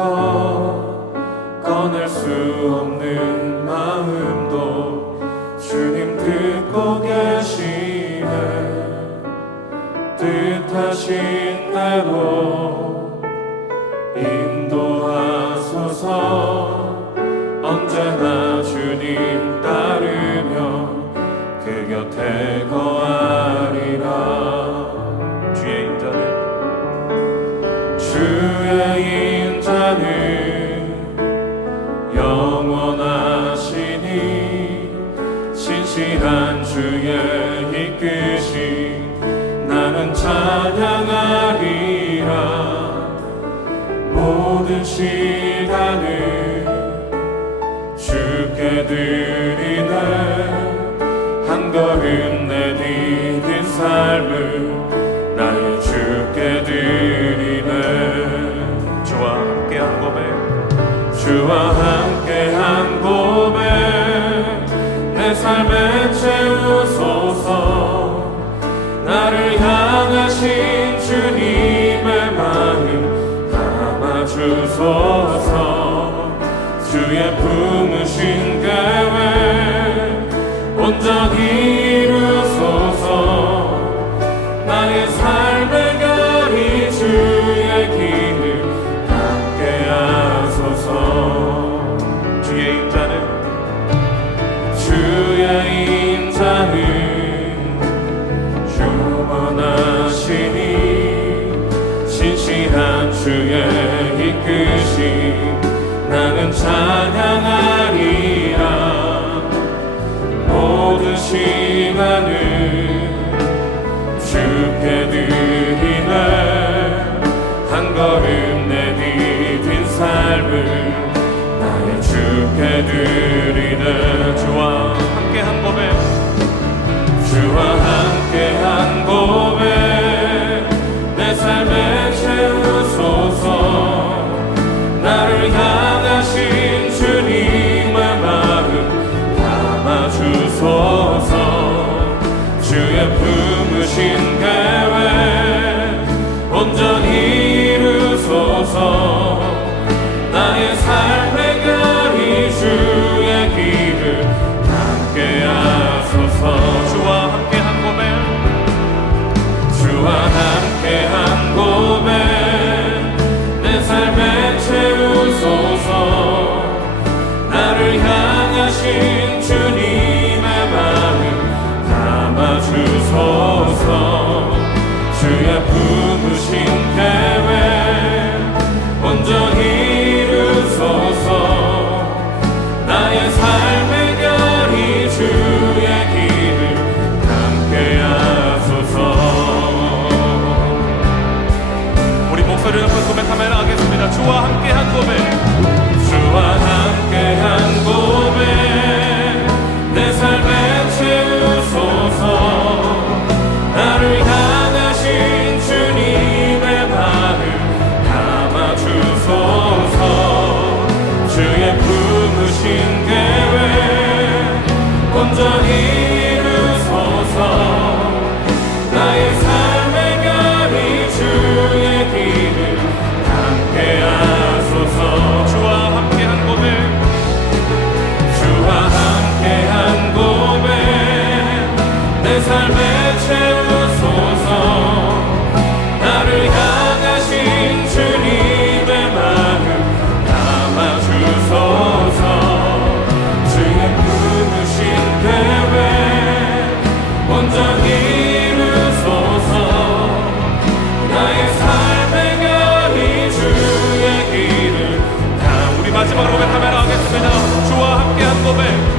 슬퍼 꺼낼 수 없는 마음도 주님 듣고 계시네. 뜻하신 대로 인도하소서. 언제나 주님 따르며 그 곁에 거하리라. 주의 인자들. 주의 나는 찬양하리라. 모든 시간을 주께 드리네 한 걸음 내딛은 삶을 주의 품으신 그외 온전히 Shiva 이루소서. 나의 삶의 가리 주의 길을 함께 하소서. 주와 함께 한 고백. 주와 함께 한 고백. 내 삶에 채우소서. 나를 향하신 Jordan. 后背